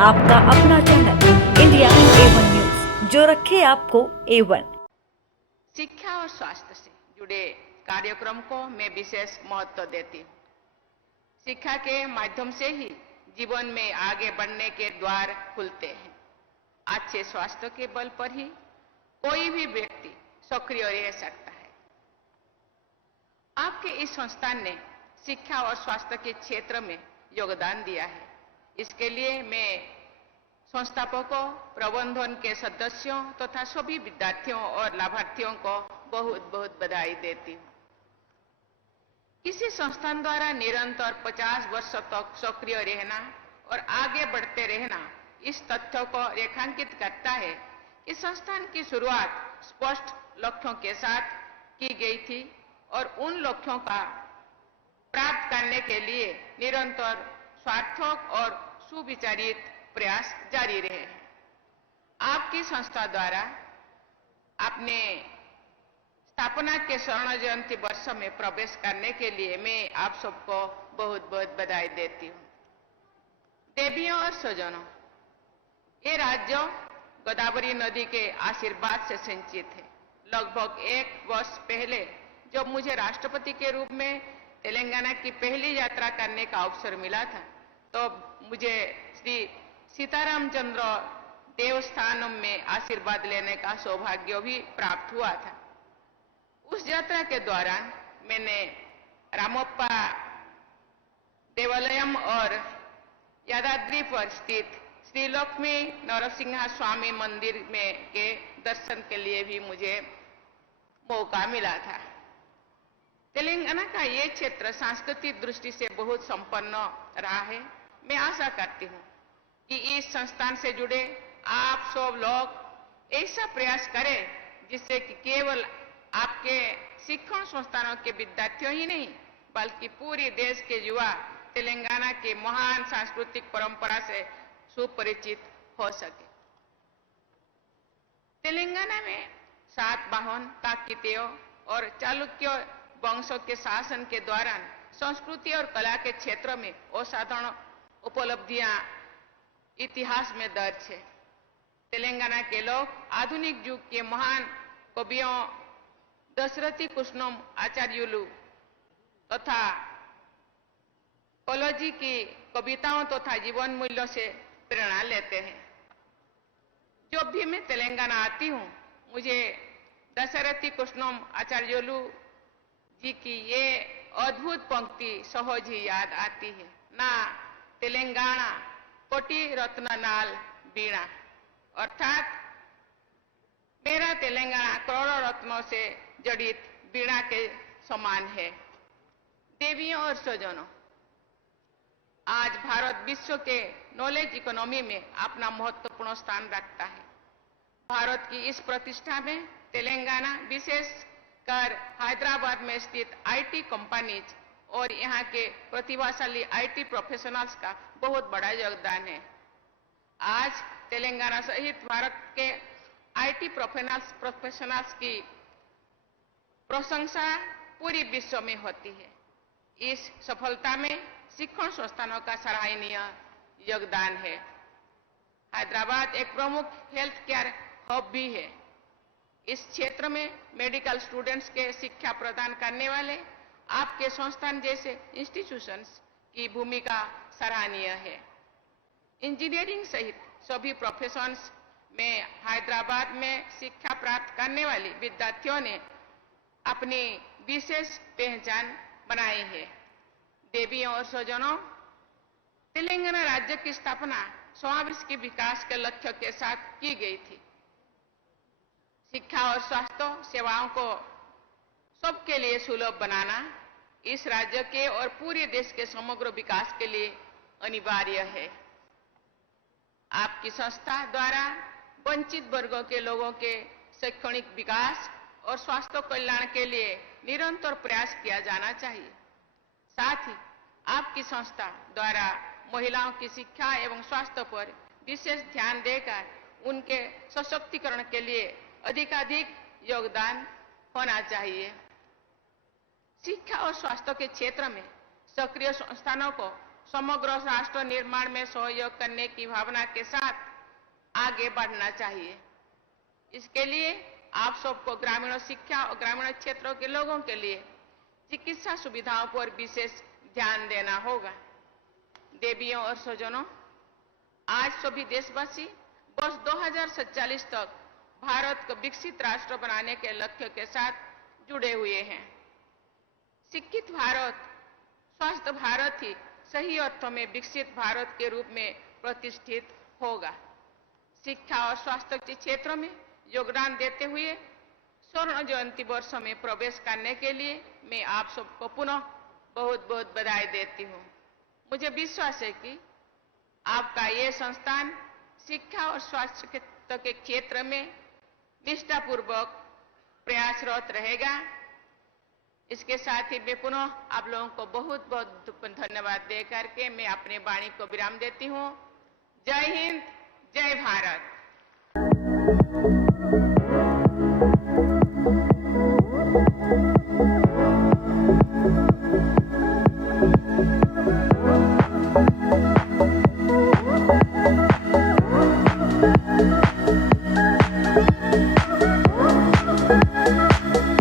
आपका अपना channel India A1 news, जो रखे आपको A1। शिक्षा और स्वास्थ्य से जुड़े कार्यक्रम को मैं विशेष महत्व देती हूँ। शिक्षा के माध्यम से ही जीवन में आगे बढ़ने के द्वार खुलते हैं। अच्छे स्वास्थ्य के बल पर ही कोई भी व्यक्ति सक्रिय रह सकता है। आपके इस संस्थान ने शिक्षा और स्वास्थ्य के क्षेत्र में योगदान दिया है। इसके लिए मैं संस्थापकों, प्रबंधन के सदस्यों तथा सभी विद्यार्थियों और लाभार्थियों को बहुत बहुत बधाई देती हूँ। किसी संस्थान द्वारा निरंतर 50 वर्ष तक सक्रिय रहना और आगे बढ़ते रहना इस तथ्य को रेखांकित करता है कि संस्थान की शुरुआत स्पष्ट लक्ष्यों के साथ की गई थी और उन लक्ष्यों का प्राप्त करने के लिए निरंतर सार्थक और सुविचारित प्रयास जारी रहे हैं। आपकी संस्था द्वारा अपने स्थापना के स्वर्ण जयंती वर्ष में प्रवेश करने के लिए मैं आप सबको बहुत बहुत बधाई देती हूँ। देवियों और स्वजनों, ये राज्य गोदावरी नदी के आशीर्वाद से सिंचित है। लगभग 1 वर्ष पहले जब मुझे राष्ट्रपति के रूप में तेलंगाना की पहली यात्रा करने का अवसर मिला था, तो मुझे श्री सीतारामचंद्र देवस्थानम में आशीर्वाद लेने का सौभाग्य भी प्राप्त हुआ था। उस यात्रा के दौरान मैंने रामप्पा देवालयम और यादाद्री पर स्थित श्री लक्ष्मी नरसिंहा स्वामी मंदिर में के दर्शन के लिए भी मुझे मौका मिला था। तेलंगाना का ये क्षेत्र सांस्कृतिक दृष्टि से बहुत संपन्न रहा है। मैं आशा करती हूँ कि इस संस्थान से जुड़े आप सब लोग ऐसा प्रयास करें जिससे कि केवल आपके शिक्षण संस्थानों के विद्यार्थियों ही नहीं बल्कि पूरे देश के युवा तेलंगाना के महान सांस्कृतिक परंपरा से सुपरिचित हो सके। तेलंगाना में सातवाहन, काकतीय और चालुक्य वंशों के शासन के दौरान संस्कृति और कला के क्षेत्र में असाधारण उपलब्धियां इतिहास में दर्ज है। तेलंगाना के लोग आधुनिक युग के महान कवियों दशरथी कृष्णम आचार्युलु तथा कोलोजी की कविताओं तथा जीवन मूल्यों से प्रेरणा लेते हैं। जब भी मैं तेलंगाना आती हूँ, मुझे दशरथी कृष्णम आचार्युलु जी की ये अद्भुत पंक्ति सहज ही याद आती है। ना तेलंगाना कोटि रत्न नाल बीणा, अर्थात मेरा तेलंगाना करोड़ों रत्नों से जड़ित बीणा के समान है। देवियों और स्वजनों, आज भारत विश्व के नॉलेज इकोनॉमी में अपना महत्वपूर्ण स्थान रखता है। भारत की इस प्रतिष्ठा में तेलंगाना, विशेषकर हैदराबाद में स्थित आईटी कंपनीज और यहाँ के प्रतिभाशाली आईटी प्रोफेशनल्स का बहुत बड़ा योगदान है। आज तेलंगाना सहित भारत के आईटी प्रोफेशनल्स की प्रशंसा पूरी विश्व में होती है। इस सफलता में शिक्षण संस्थानों का सराहनीय योगदान है। हैदराबाद एक प्रमुख हेल्थ केयर हब भी है। इस क्षेत्र में मेडिकल स्टूडेंट्स के शिक्षा प्रदान करने वाले आपके संस्थान जैसे इंस्टीट्यूशंस की भूमिका सराहनीय है। इंजीनियरिंग सहित सभी प्रोफेशंस में हैदराबाद में शिक्षा प्राप्त करने वाले विद्यार्थियों ने अपनी विशेष पहचान बनाई है। देवियों और स्वजनों, तेलंगाना राज्य की स्थापना समावेश के विकास के लक्ष्य के साथ की गई थी। शिक्षा और स्वास्थ्य सेवाओं को सबके लिए सुलभ बनाना इस राज्य के और पूरे देश के समग्र विकास के लिए अनिवार्य है। आपकी संस्था द्वारा वंचित वर्गों के लोगों के शैक्षणिक विकास और स्वास्थ्य कल्याण के लिए निरंतर प्रयास किया जाना चाहिए। साथ ही आपकी संस्था द्वारा महिलाओं की शिक्षा एवं स्वास्थ्य पर विशेष ध्यान देकर उनके सशक्तिकरण के लिए अधिकाधिक योगदान होना चाहिए। शिक्षा और स्वास्थ्य के क्षेत्र में सक्रिय संस्थानों को समग्र राष्ट्र निर्माण में सहयोग करने की भावना के साथ आगे बढ़ना चाहिए। इसके लिए आप सबको ग्रामीण शिक्षा और ग्रामीण क्षेत्रों के लोगों के लिए चिकित्सा सुविधाओं पर विशेष ध्यान देना होगा। देवियों और स्वजनों, आज सभी देशवासी वर्ष 2047 तक भारत को विकसित राष्ट्र बनाने के लक्ष्य के साथ जुड़े हुए हैं। शिक्षित भारत, स्वस्थ भारत ही सही अर्थों में विकसित भारत के रूप में प्रतिष्ठित होगा। शिक्षा और स्वास्थ्य के क्षेत्रों में योगदान देते हुए स्वर्ण जयंती वर्ष में प्रवेश करने के लिए मैं आप सबको पुनः बहुत बहुत बधाई देती हूँ। मुझे विश्वास है कि आपका ये संस्थान शिक्षा और स्वास्थ्य के क्षेत्र में निष्ठापूर्वक प्रयासरत रहेगा। इसके साथ ही मैं पुनः आप लोगों को बहुत बहुत धन्यवाद दे करके मैं अपनी वाणी को विराम देती हूँ। जय हिंद, जय भारत।